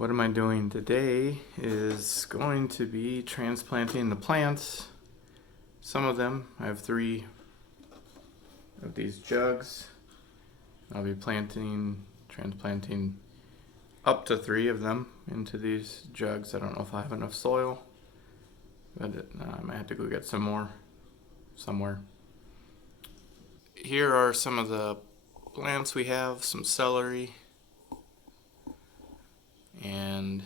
What am I doing today is going to be transplanting the plants. Some of them, I have 3 of these jugs. I'll be transplanting up to 3 of them into these jugs. I don't know if I have enough soil, but I might have to go get some more somewhere. Here are some of the plants we have, some celery, and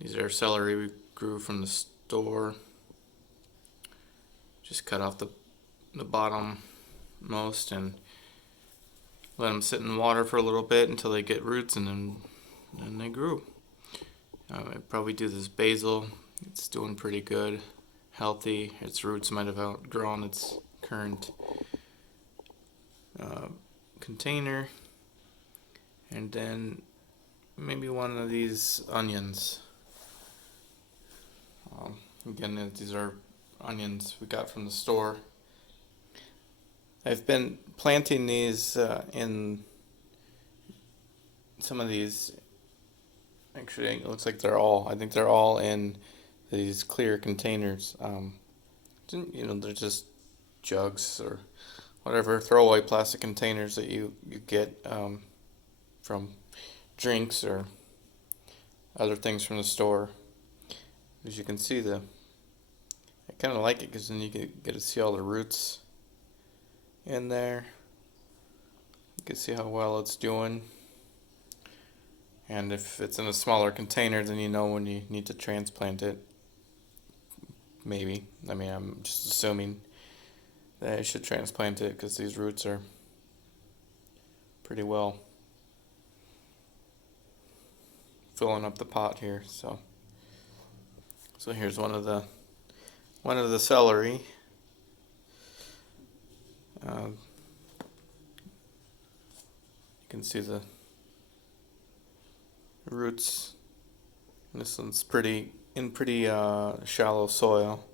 these are celery we grew from the store. Just cut off the bottom most and let them sit in water for a little bit until they get roots, and then they grew. I'd probably do this basil. It's doing pretty good, healthy. Its roots might have outgrown its current container. And then maybe one of these onions. Again, these are onions we got from the store. I've been planting these in some of these. Actually, it looks like I think they're all in these clear containers. They're just jugs or whatever, throwaway plastic containers that you get from drinks or other things from the store. As you can see, I kind of like it because then you get to see all the roots in there. You can see how well it's doing. And if it's in a smaller container, then you know when you need to transplant it. Maybe. I'm just assuming that I should transplant it because these roots are pretty well filling up the pot here. So here's one of the celery. You can see the roots. This one's pretty shallow soil,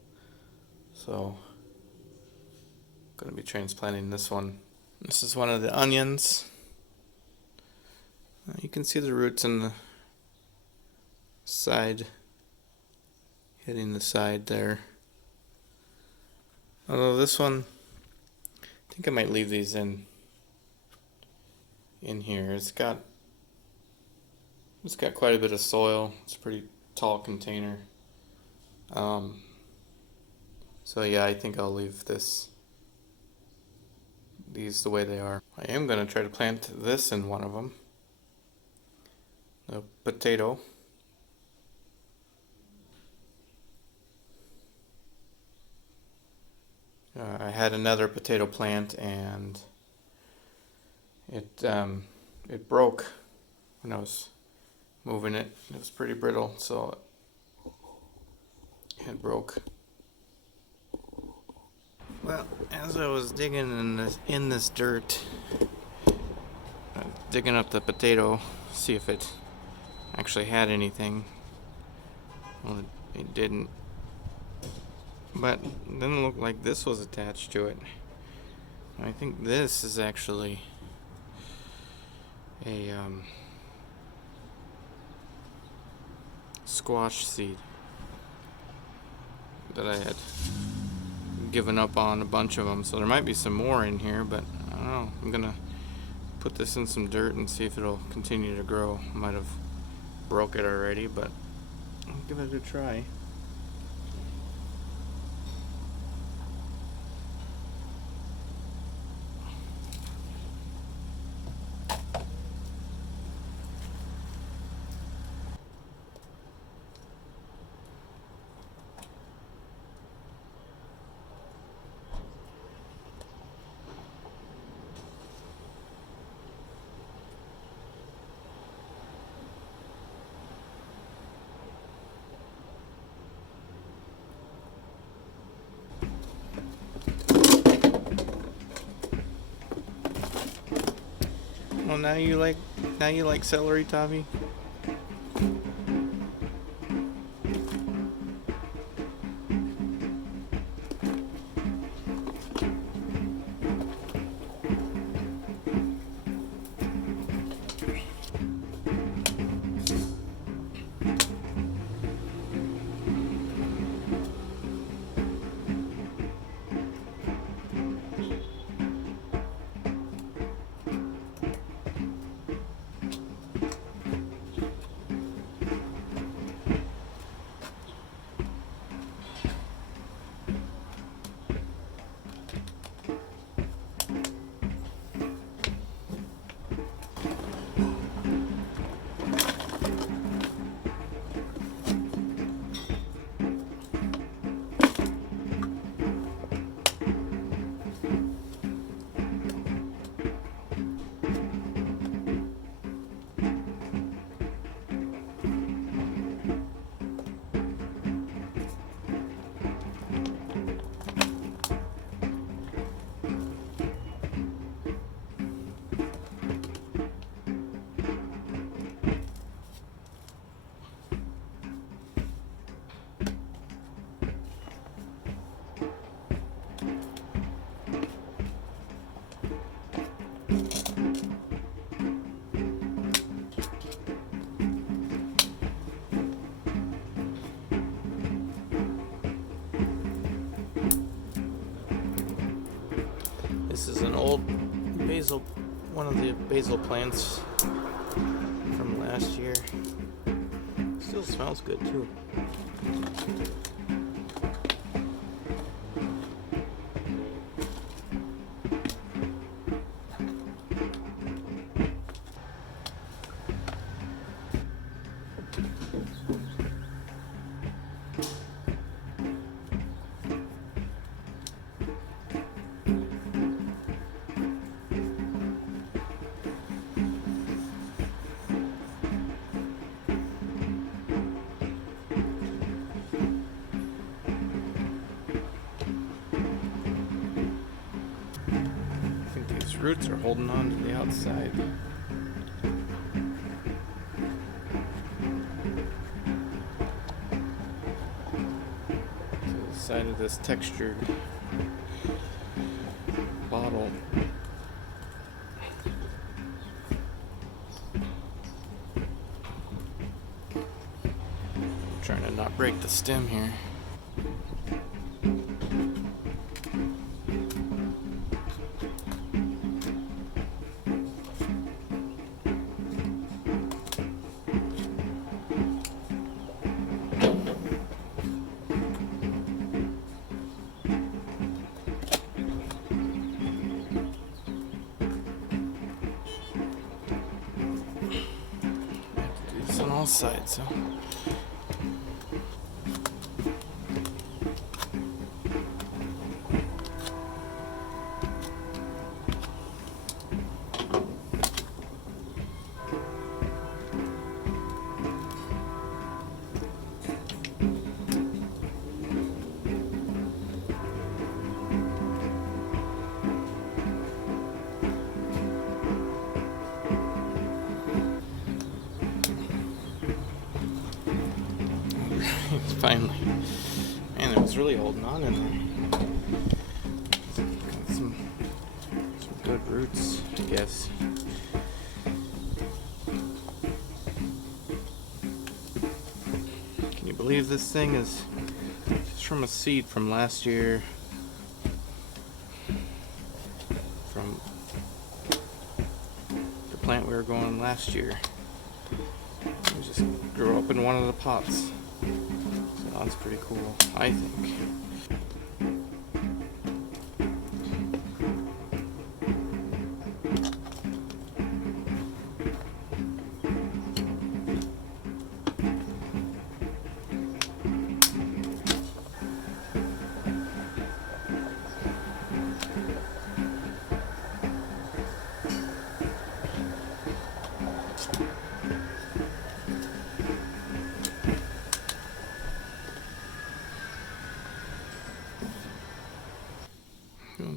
so I'm going to be transplanting this one. This is one of the onions. You can see the roots in the side, hitting the side there. Although this one, I think I might leave these in here. It's got quite a bit of soil. It's a pretty tall container. So yeah, I think I'll leave these the way they are. I am going to try to plant this in one of them. The potato. I had another potato plant and it broke when I was moving it. It was pretty brittle, so it broke. Well, as I was digging in this dirt, digging up the potato, see if it actually had anything. Well, it didn't. But it didn't look like this was attached to it. I think this is actually a squash seed that I had given up on a bunch of them. So there might be some more in here, but I don't know. I'm gonna put this in some dirt and see if it'll continue to grow. I might have broke it already, but I'll give it a try. Well, now you like celery, Tavi? an old basil, one of the basil plants from last year. Still smells good too. These roots are holding on to the outside. To the side of this textured bottle. I'm trying to not break the stem here. On all sides, so finally, man, it was really holding on in there. Got some good roots, I guess. Can you believe this thing is just from a seed from last year? From the plant we were going last year. It just grew up in one of the pots. So that's pretty cool, I think.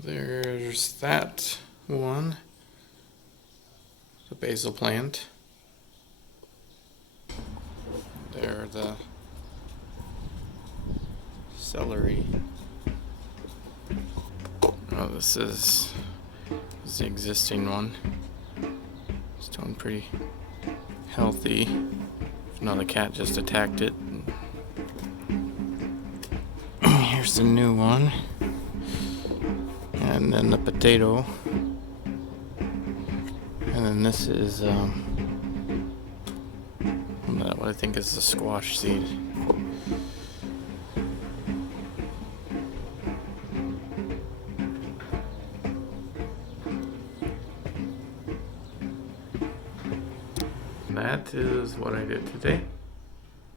There's that one, the basil plant. There are the celery. Oh, this is the existing one. It's doing pretty healthy. No, the cat just attacked it. Here's the new one. And then the potato. And then this is what I think is the squash seed. That is what I did today.